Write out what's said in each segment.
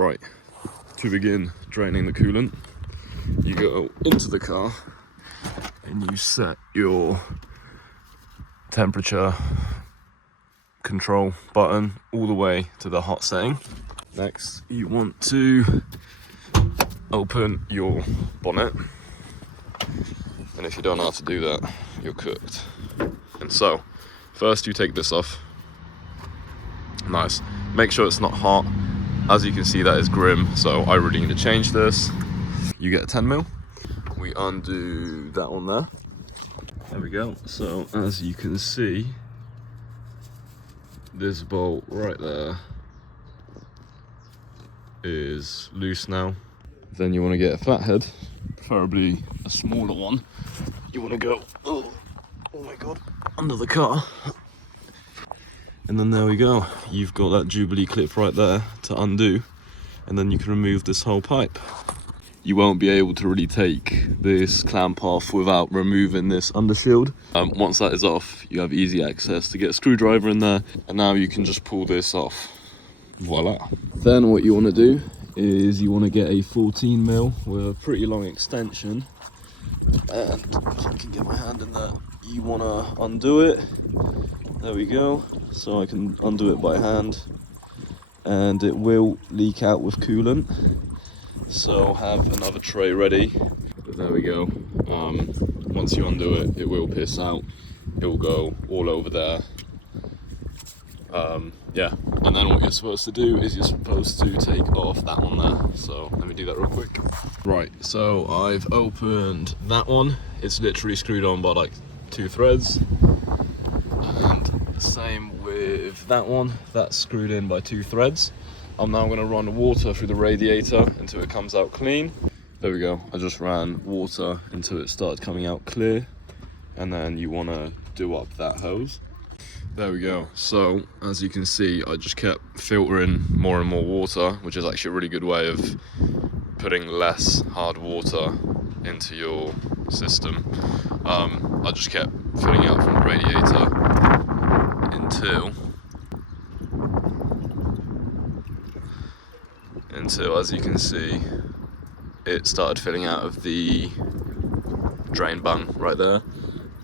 Right, to begin draining the coolant, you go into the car and you set your temperature control button all the way to the hot setting. Next, you want to open your bonnet, and if you don't know how to do that, you're cooked. And so, first you take this off. Nice. Make sure it's not hot. As you can see, that is grim, so I really need to change this. You get a 10mm. We undo that one there. There we go. So as you can see, this bolt right there is loose now. Then you want to get a flathead, preferably a smaller one. You want to go, oh my god, under the car. And then there we go. You've got that Jubilee clip right there to undo, and then you can remove this whole pipe. You won't be able to really take this clamp off without removing this undershield. Once that is off, you have easy access to get a screwdriver in there, and now you can just pull this off. Voila. Then what you want to do is you want to get a 14mm with a pretty long extension, and if I can get my hand in there, you want to undo it. There we go. So I can undo it by hand, and it will leak out with coolant. So have another tray ready. But there we go. Once you undo it, it will piss out. It will go all over there. Yeah, and then what you're supposed to do is you're supposed to take off that one there. So let me do that real quick. Right, so I've opened that one. It's literally screwed on by like 2 threads. And same with that one, that's screwed in by 2 threads. I'm now going to run water through the radiator until it comes out clean. There we go, I just ran water until it started coming out clear, and then you want to do up that hose. There we go. So as you can see, I just kept filtering more and more water, which is actually a really good way of putting less hard water into your system. I just kept filling out from the radiator until, as you can see, it started filling out of the drain bung right there,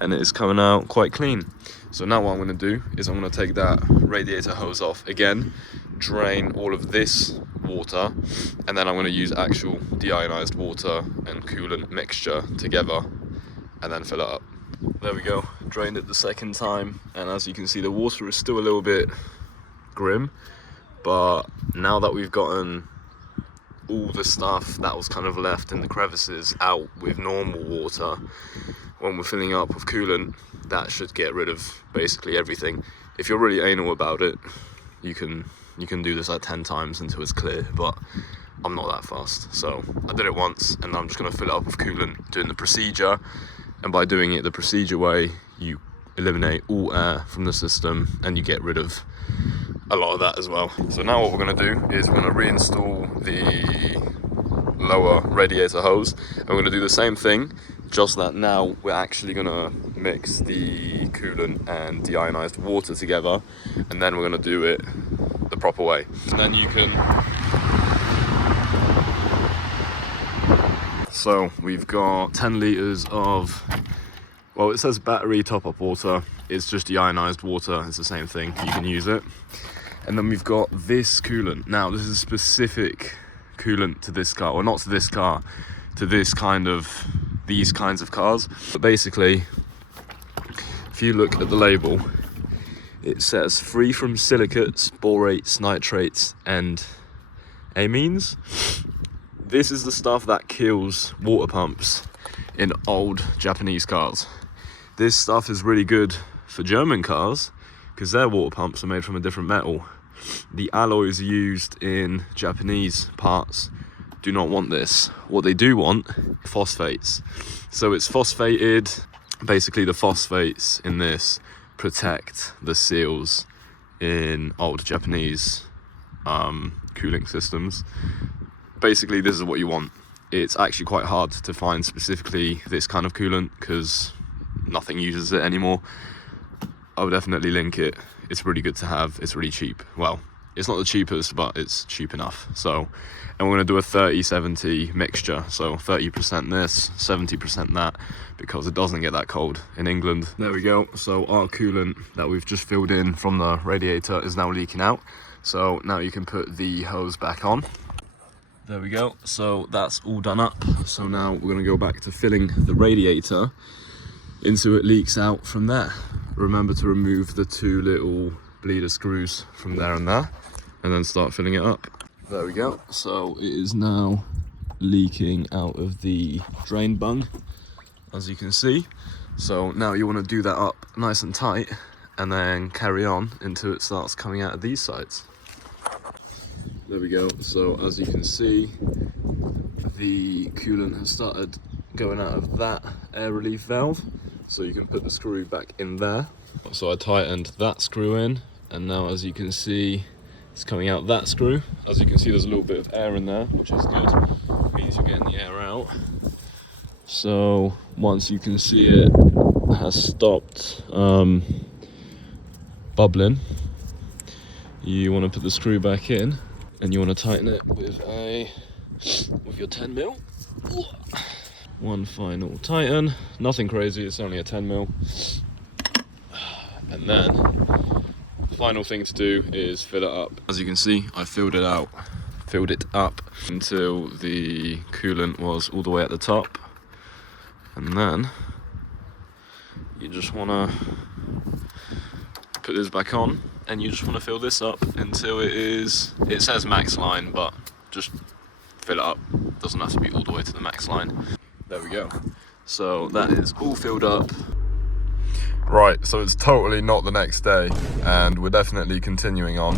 and it is coming out quite clean. So now what I'm going to do is I'm going to take that radiator hose off again, drain all of this water, and then I'm going to use actual deionized water and coolant mixture together and then fill it up. There we go, drained it the second time, and as you can see, the water is still a little bit grim, but now that we've gotten all the stuff that was kind of left in the crevices out with normal water, when we're filling up with coolant, that should get rid of basically everything. If you're really anal about it, you can do this like 10 times until it's clear, but I'm not that fast. So I did it once, and I'm just going to fill it up with coolant, doing the procedure. And by doing it the procedure way, you eliminate all air from the system and you get rid of a lot of that as well. So now what we're going to do is we're going to reinstall the lower radiator hose, and we're going to do the same thing, just that now we're actually going to mix the coolant and deionized water together, and then we're going to do it the proper way. And then you can... So we've got 10 litres of, well, it says battery top-up water. It's just deionized water. It's the same thing. You can use it. And then we've got this coolant. Now, this is specific coolant to this car, or not to this car, to these kinds of cars. But basically, if you look at the label, it says free from silicates, borates, nitrates, and amines. This is the stuff that kills water pumps in old Japanese cars. This stuff is really good for German cars because their water pumps are made from a different metal. The alloys used in Japanese parts do not want this. What they do want, phosphates. So it's phosphated. Basically, the phosphates in this protect the seals in old Japanese cooling systems. Basically, this is what you want. It's actually quite hard to find specifically this kind of coolant because nothing uses it anymore. I would definitely link it. It's really good to have. It's really cheap. Well, It's not the cheapest, but it's cheap enough. So, and we're going to do a 30-70 mixture. So 30% this, 70% that, because it doesn't get that cold in England. There we go. So our coolant that we've just filled in from the radiator is now leaking out. So now you can put the hose back on. There we go. So that's all done up. So now we're going to go back to filling the radiator until it leaks out from there. Remember to remove the 2 little bleeder screws from there and there, and then start filling it up. There we go. So it is now leaking out of the drain bung, as you can see. So now you want to do that up nice and tight, and then carry on until it starts coming out of these sides. There we go. So as you can see, the coolant has started going out of that air relief valve. So you can put the screw back in there. So I tightened that screw in, and now as you can see, it's coming out that screw. As you can see, there's a little bit of air in there, which is good. It means you're getting the air out. So once you can see it has stopped bubbling, you want to put the screw back in, and you want to tighten it with your 10mm. One final tighten, nothing crazy, it's only a 10mm. And then final thing to do is fill it up. As you can see, I filled it up until the coolant was all the way at the top, and then you just want to put this back on, and you just want to fill this up until it says max line, but just fill it up. Doesn't have to be all the way to the max line. There we go. So that is all filled up. Right, so it's totally not the next day, and we're definitely continuing on.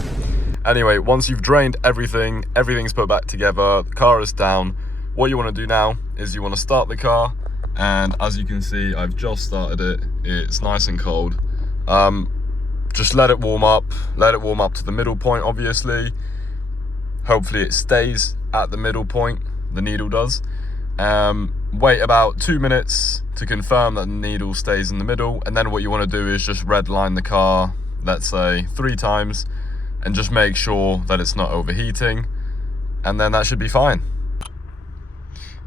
Anyway, once you've drained everything's put back together, the car is down, what you want to do now is you want to start the car, and as you can see, I've just started it. It's nice and cold. Just let it warm up to the middle point, obviously. Hopefully it stays at the middle point, the needle does. Wait about 2 minutes to confirm that the needle stays in the middle, and then what you want to do is just redline the car, let's say 3 times, and just make sure that it's not overheating, and then that should be fine.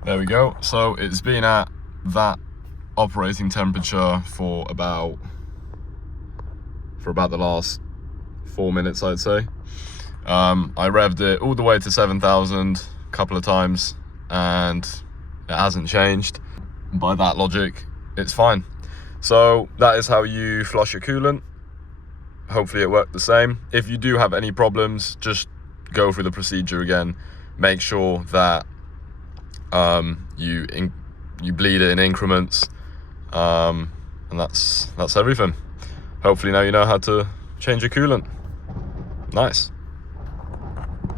There we go. So it's been at that operating temperature for about the last 4 minutes, I'd say. I revved it all the way to 7,000 a couple of times, and it hasn't changed. By that logic, it's fine. So that is how you flush your coolant. Hopefully it worked the same. If you do have any problems, just go through the procedure again. Make sure that you bleed it in increments, and that's everything. Hopefully now you know how to change your coolant. Nice.